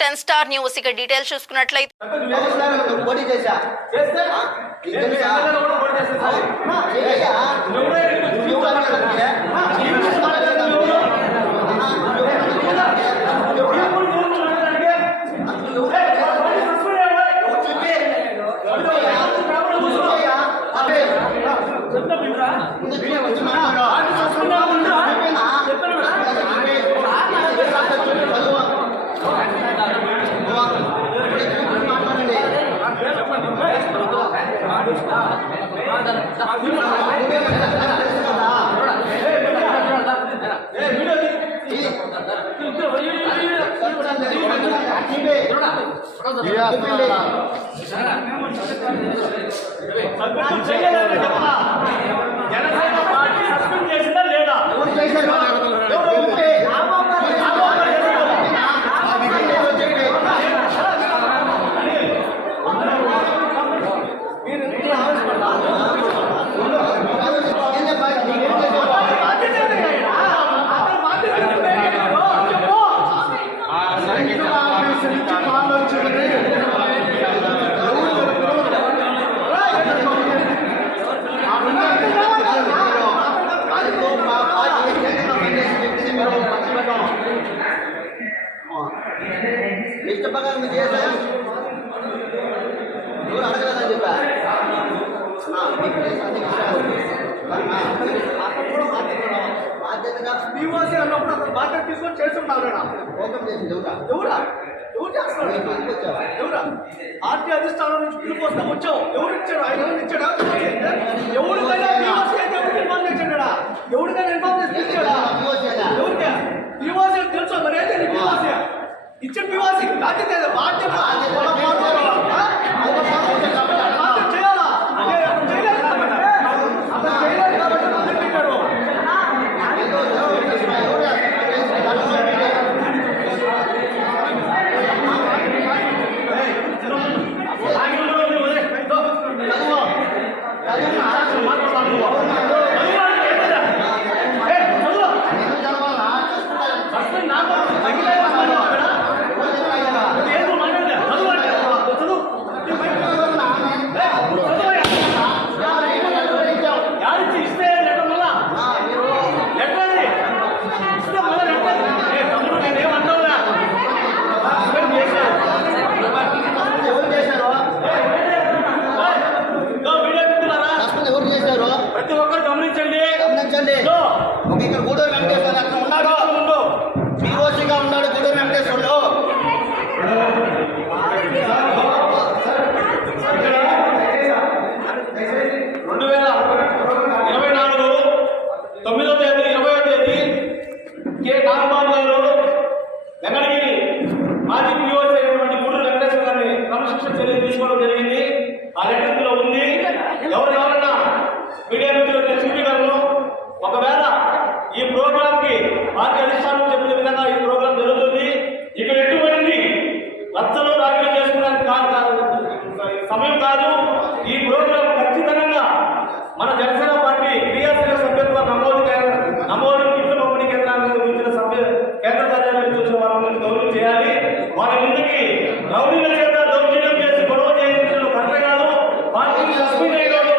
10 Star news ఇక details చూసుకున్నట్లయితే Janasena party suspend చేసిందా లేదా? ఇష్ట ప్రకారం మీరు చేశారు ఎవరు అడగలేదని చెప్పా బాధ్యతగా పీఓసీ అన్నప్పుడు అతను బాధ్యత తీసుకొని చేస్తుంటారు ఓపెన్ చేసింది ఎవరా ఎవరు చేస్తారు? ఎవరా పార్టీ అధిష్టానం నుంచి పిలుపు వస్తే వచ్చావు. ఎవరు ఇచ్చాడు? ఆయన ఎవరు ఇచ్చాడా? ఎవరికైనా పీఓసీ అయితే ఎవరికి ఇన్ఫార్మ్ చేసాడా? ఎవరికైనా ఇన్ఫార్మ్ చేసి ఇచ్చాడా? ఎవరికి పీఓసీ తెలుసు మరి అయితే పీఓసీ ఇచ్చిన పీఓసీ బాధ్యత బాధ్యత చేయాలా? చేయలేదు కాబట్టి అతను చేయలేదు కాబట్టి మొదలు పెట్టారు. ప్రతి ఒక్కరు గమనించండి. ఒక ఇక్కడ గూడూరు వెంకటేశ్వర అక్కడ ఉన్నాడు, పీఓసీగా ఉన్నాడు గూడూరు వెంకటేశ్వరుడు. కె నాగబాబు గారు వెంకటగిరి మాజీ పీఓసీ అయినటువంటి గూడూరు వెంకటేశ్వర గారిని క్రమశిక్షణ చర్యలు తీసుకోవడం జరిగింది. ఆ లెటర్ లో ఉంది. ఎవరైనా మీడియా మిత్రులు తెలుసుకుంటారు. ఒకవేళ ఈ ప్రోగ్రామ్ కి పార్టీ అధిష్టానం చెప్పిన విధంగా ఈ ప్రోగ్రాం జరుగుతుంది. ఇక్కడ ఎటువంటి రచ్చలు రాజకీయ చేసుకోవడానికి సమయం కాదు. ఈ ప్రోగ్రాం ఖచ్చితంగా మన జనసేన పార్టీ క్రియాశీల సభ్యత్వ నమోదు ఇంట్లో పంపిణీ కేంద్రానికి వచ్చిన కేంద్ర కార్యాలయం వచ్చిన వాళ్ళని గౌరవం చేయాలి. వాళ్ళ ముందుకి రౌడీల చేత దౌర్జన్యం చేసి గొడవ చేయించడం కరెక్ట్ కాదు. పార్టీని సస్పెండ్ అయ్యాడు.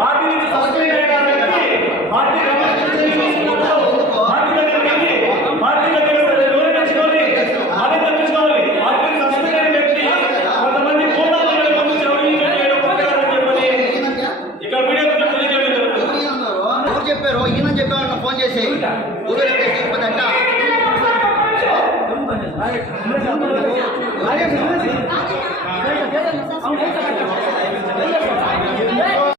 పార్టీ నుంచి సస్పెండ్ అయ్యాడు. పార్టీ కొంతమంది చెప్పారు ఈయన చెప్పామన్న ఫోన్ చేసి గూడూరు వెంకటేశ్వర